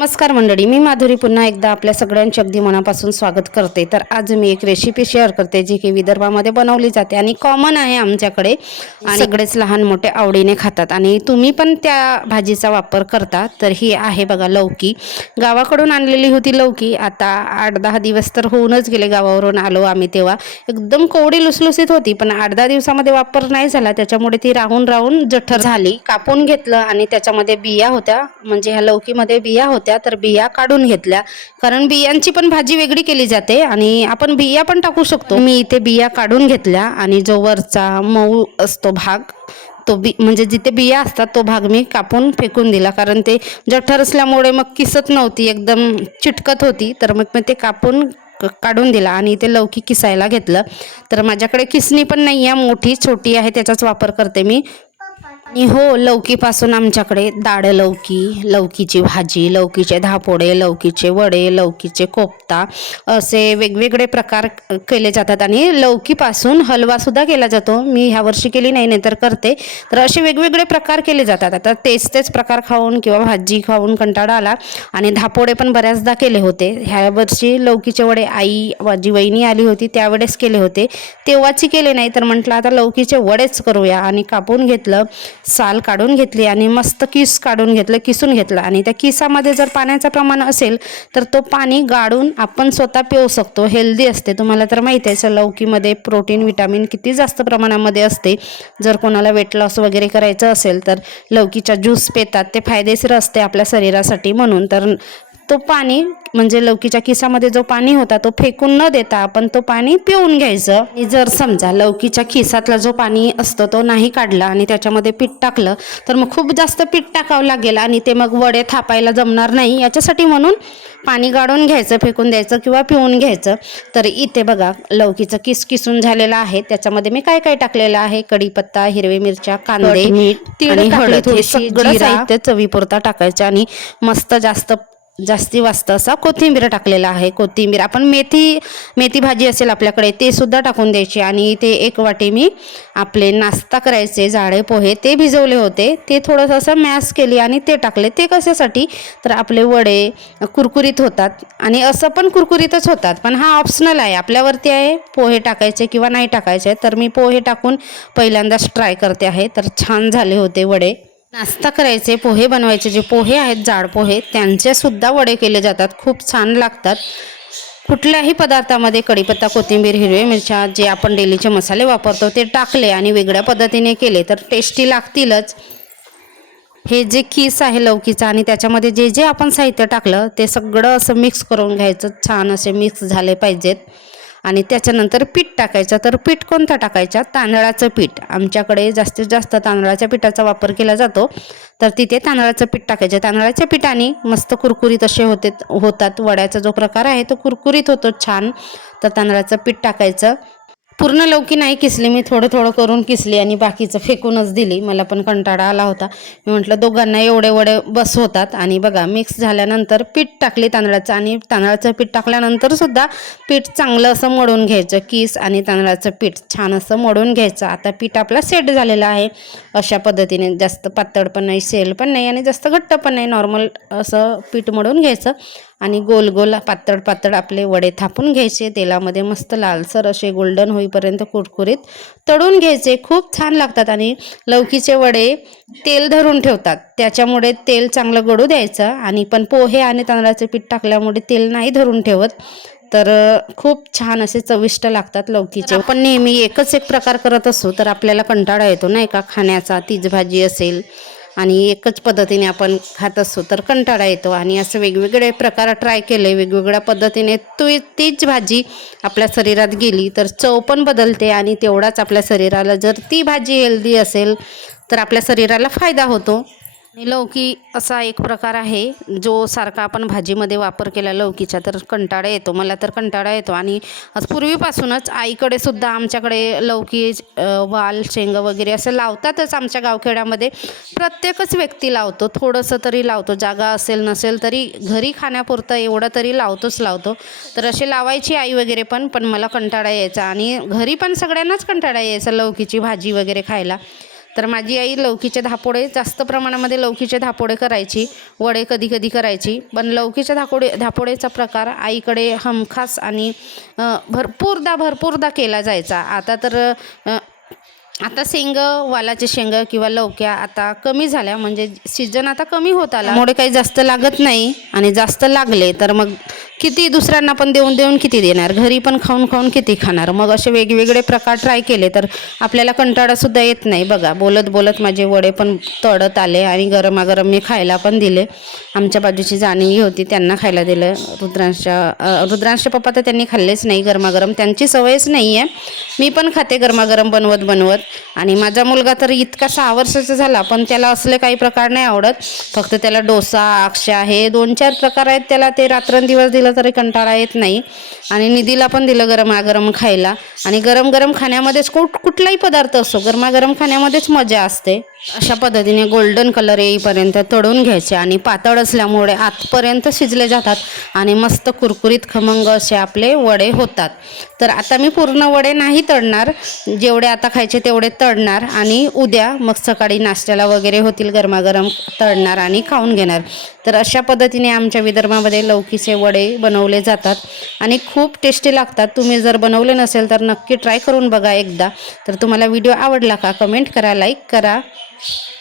नमस्कार मंडळी मी माधुरी पुन्हा एकदा आपल्या सगळ्यांचे अगदी मनापासून स्वागत करते. तर आज मी एक रेसिपी शेअर करते जी की विदर्भामध्ये बनवली जाते आणि कॉमन आहे आमच्याकडे. आणि सगळेच लहान मोठे आवडीने खातात. आणि तुम्ही पण त्या भाजीचा वापर करता. तर ही आहे बघा लौकी. गावाकडून आणलेली होती लौकी. आता आठ दहा दिवस तर होऊनच गेले गावावरून आलो आम्ही तेव्हा. एकदम कोवडी लुसलुसीत होती पण आठ दहा दिवसामध्ये वापर नाही झाला. त्याच्यामुळे ती राहून राहून जठर झाली. कापून घेतलं आणि त्याच्यामध्ये बिया होत्या. म्हणजे ह्या लौकीमध्ये बिया होत्या. तर बिया काढून घेतल्या. कारण बियांची पण भाजी वेगळी केली जाते आणि आपण बिया पण टाकू शकतो. मी इथे बिया काढून घेतल्या आणि जो वरचा मऊ असतो भाग तो बी म्हणजे जिथे बिया असतात तो भाग मी कापून फेकून दिला. कारण ते जठर असल्यामुळे मग किसत नव्हती एकदम चिटकत होती. तर मग मी ते कापून काढून दिला आणि इथे लौकी किसायला घेतलं. तर माझ्याकडे किसणी पण नाही आहे मोठी छोटी आहे त्याचाच वापर करते मी. आणि हो लौकीपासून आमच्याकडे दाड लौकी लौकीची भाजी लौकीचे धापोडे लौकीचे वडे लौकीचे कोफ्ता असे वेगवेगळे प्रकार केले जातात आणि लौकीपासून हलवासुद्धा केला जातो. मी ह्या वर्षी केली नाही नाही तर करते. तर असे वेगवेगळे प्रकार केले जातात. आता तेच तेच प्रकार खाऊन किंवा भाजी खाऊन कंटाळा आला आणि धापोडे पण बऱ्याचदा केले होते. ह्या वर्षी लौकीचे वडे आई माझी वहिनी आली होती त्यावेळेस केले होते. तेव्हाची केले नाही तर म्हटलं आता लौकीचे वडेच करूया. आणि कापून घेतलं. साल काढून घेतली आणि मस्त किस काढून घेतलं किसून घेतलं. आणि त्या किसामध्ये जर पाण्याचं प्रमाण असेल तर तो पाणी गाळून आपण स्वतः पिऊ शकतो. हेल्दी असते. तुम्हाला तर माहीत आहे सर लौकीमध्ये प्रोटीन विटामिन किती जास्त प्रमाणामध्ये असते. जर कोणाला वेट लॉस वगैरे करायचं असेल तर लौकीचा ज्यूस पितात. ते फायदेशीर असते आपल्या शरीरासाठी म्हणून. तर तो पाणी म्हणजे लौकीच्या किसामध्ये जो पाणी होता तो फेकून न देता आपण तो पाणी पिऊन घ्यायचं. आणि जर समजा लौकीच्या खिसातला जो पाणी असतो तो नाही काढला आणि त्याच्यामध्ये पीठ टाकलं तर मग खूप जास्त पीठ टाकावं लागेल आणि ते मग वडे थापायला जमणार नाही. याच्यासाठी म्हणून पाणी गाळून घ्यायचं फेकून द्यायचं किंवा पिऊन घ्यायचं. तर इथे बघा लौकीचं किस किसून झालेलं आहे. त्याच्यामध्ये मी काय काय टाकलेलं आहे? कढीपत्ता हिरवी मिरच्या कांदे मीठ, तीळ हळद. हे सगळं साहित्य चवीपुरता टाकायचं आणि मस्त जास्त जास्ती वाजता असा कोथिंबीर टाकलेला आहे. कोथिंबीर आपण मेथी मेथी भाजी असेल आपल्याकडे ते सुद्धा टाकून द्यायची. आणि ते एक वाटी मी आपले नाश्ता करायचे जाडे पोहे ते भिजवले होते. ते थोडंसं असं मॅश केली आणि ते टाकले. ते कशासाठी? तर आपले वडे कुरकुरीत होतात. आणि असं पण कुरकुरीतच होतात. पण हा ऑप्शनल आहे. आपल्यावरती आहे. पोहे टाकायचे किंवा नाही टाकायचे. तर मी पोहे टाकून पहिल्यांदाच ट्राय करते आहे. तर छान झाले होते वडे. नाश्ता करायचे पोहे बनवायचे जे पोहे आहेत जाड पोहे त्यांचेसुद्धा वडे केले जातात. खूप छान लागतात. कुठल्याही पदार्थामध्ये कढीपत्ता कोथिंबीर हिरव्या मिरच्या जे आपण डेलीचे मसाले वापरतो ते टाकले आणि वेगळ्या पद्धतीने केले तर टेस्टी लागतीलच. हे जे किस आहे लौकीचं आणि त्याच्यामध्ये जे जे आपण साहित्य टाकलं ते सगळं असं मिक्स करून घ्यायचं. छान असे मिक्स झाले पाहिजेत. आणि त्याच्यानंतर पीठ टाकायचं. तर पीठ कोणतं टाकायचं? तांदळाचं पीठ. आमच्याकडे जास्तीत जास्त तांदळाच्या पिठाचा वापर केला जातो. तर तिथे तांदळाचं पीठ टाकायचं. तांदळाच्या पिठाने मस्त कुरकुरीत असे होते होतात. वड्याचा जो प्रकार आहे तो कुरकुरीत होतो छान. तर तांदळाचं पीठ टाकायचं. पूर्ण लौकी नाही किसली मी थोडं थोडं करून किसली आणि बाकीचं फेकूनच दिली. मला पण कंटाळा आला होता. मी म्हटलं दोघांना एवढे वडे बस होतात. आणि बघा मिक्स झाल्यानंतर पीठ टाकली तांदळाचं आणि तांदळाचं पीठ टाकल्यानंतर सुद्धा पीठ चांगलं असं मळून घ्यायचं किस आणि तांदळाचं पीठ छान असं मळून घ्यायचं. आता पीठ आपला सेट झालेला आहे. अशा पद्धतीने जास्त पातळ पण नाही सेल पण नाही आणि जास्त घट्ट पण नाही नॉर्मल असं पीठ मळून घ्यायचं. आणि गोल गोल पातळ पातळ आपले वडे थापून घ्यायचे. तेलामध्ये मस्त लालसर असे गोल्डन होईपर्यंत कुरकुरीत तळून घ्यायचे. खूप छान लागतात आणि लौकीचे वडे तेल धरून ठेवतात. त्याच्यामुळे तेल चांगलं गळू द्यायचं आणि पण पोहे आणि तांदळाचे पीठ टाकल्यामुळे तेल नाही धरून ठेवत. तर खूप छान असे चविष्ट लागतात लौकीचे. आपण नेहमी एकच एक प्रकार करत असू तर आपल्याला कंटाळा येतो नाही का? खाण्याचा तीज भाजी असेल आणि एकच पद्धतीने आपण खात असतो तर कंटाळा येतो. आणि असं वेगवेगळे प्रकार ट्राय केले वेगवेगळ्या पद्धतीने तू तीच भाजी आपल्या शरीरात गेली तर चव पण बदलते आणि तेवढाच आपल्या शरीराला जर ती भाजी हेल्दी असेल तर आपल्या शरीराला फायदा होतो. लौकी असा एक प्रकार आहे जो सारखा आपण भाजीमध्ये वापर केला लौकीचा तर कंटाळा येतो मला तर कंटाळा येतो. आणि आज पूर्वीपासूनच आईकडे सुद्धा आमच्याकडे लौकी वाल शेंगा वगैरे असं लावतातच आमच्या गावखेड्यामध्ये. प्रत्येकच व्यक्ती लावतो थोडंसं तरी लावतो जागा असेल नसेल तरी घरी खाण्यापुरतं एवढं तरी लावतोच लावतो. तर असे लावायची आई वगैरे पण पण मला कंटाळा यायचा. आणि घरी पण सगळ्यांनाच कंटाळा यायचा लौकीची भाजी वगैरे खायला. तर माझी आई लौकीचे धापोडे जास्त प्रमाणामध्ये लौकीचे धापोडे करायची वडे कधी कधी करायची. पण लौकीच्या धापोडे धापोडेचा प्रकार आईकडे हमखास आणि भरपूरदा भरपूरदा केला जायचा. आता तर आता शेंग वालाचे शेंग किंवा लवक्या आता कमी झाल्या. म्हणजे सीजन आता कमी होत आला. त्यामुळे काही जास्त लागत नाही आणि जास्त लागले तर मग किती दुसऱ्यांना पण देऊन देऊन किती देणार? घरी पण खाऊन खाऊन किती खाणार? मग असे वेगवेगळे प्रकार ट्राय केले तर आपल्याला कंटाळासुद्धा येत नाही बघा. बोलत बोलत माझे वडे पण तळत आले आणि गरमागरम मी खायला पण दिले. आमच्या बाजूची जाणीही होती त्यांना खायला दिलं. रुद्रांशच्या रुद्रांशच्या पप्पा तर त्यांनी खाल्लेच नाही गरमागरम. त्यांची सवयच नाही आहे मी पण खाते गरमागरम बनवत बनवत. आणि माझा मुलगा तर इतका सहा वर्षाचा झाला पण त्याला असले काही प्रकार नाही आवडत. फक्त त्याला डोसा अक्षा हे दोन चार प्रकार आहेत त्याला ते रात्रंदिवस दिलं तरी कंटाळा येत नाही. आणि निधीला पण दिलं गरमागरम खायला. आणि गरम गरम खाण्यामध्येच कुठ कुठलाही पदार्थ असो गरमागरम खाण्यामध्येच मजा असते. अशा पद्धतीने गोल्डन कलर येईपर्यंत तळून घ्यायचे आणि पातळ असल्यामुळे आतपर्यंत शिजले जातात आणि मस्त कुरकुरीत खमंग असे आपले वडे होतात. तर आता मी पूर्ण वडे नाही तळणार. जेवढे आता खायचे तेवढे तळणार आणि उद्या मग सकाळी नाश्त्याला वगैरे होतील गरमागरम तळणार आणि खाऊन घेणार. तर अशा पद्धतीने आमच्या विदर्भामध्ये लौकीचे वडे बनवले जातात आणि खूप टेस्टी लागतात. तुम्ही जर बनवले नसेल तर नक्की ट्राय करून बघा एकदा. तर तुम्हाला व्हिडिओ आवडला का कमेंट करा लाईक करा. much.